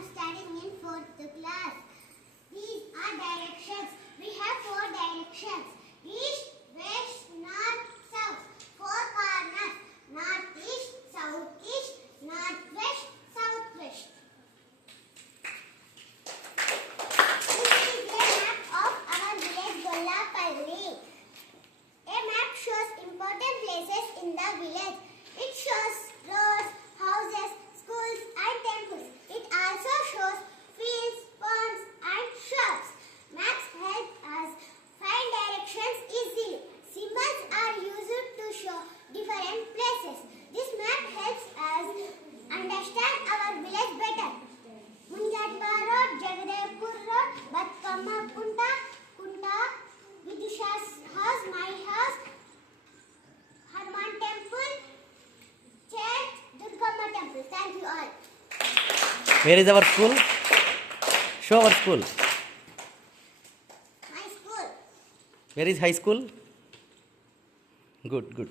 am studying in 4th class. These are directions. We have 4 directions. East, west, north, south. 4 corners. Northeast, southeast, northwest, southwest. This is a map of our village Gollapally. A map shows important places in the village. It shows roads, houses, schools and temples. It also shows fields, ponds and shops. Maps help us find directions easily. Symbols are used to show different places. This map helps us understand our village better. Munjatwa Road, Jagadevpur Road, Batkama Kunta, Vidusha's house, my house, Hanuman temple, church, Durgamma temple. Thank you all. Where is our school? Show our school. My school. Where is high school? Good, good.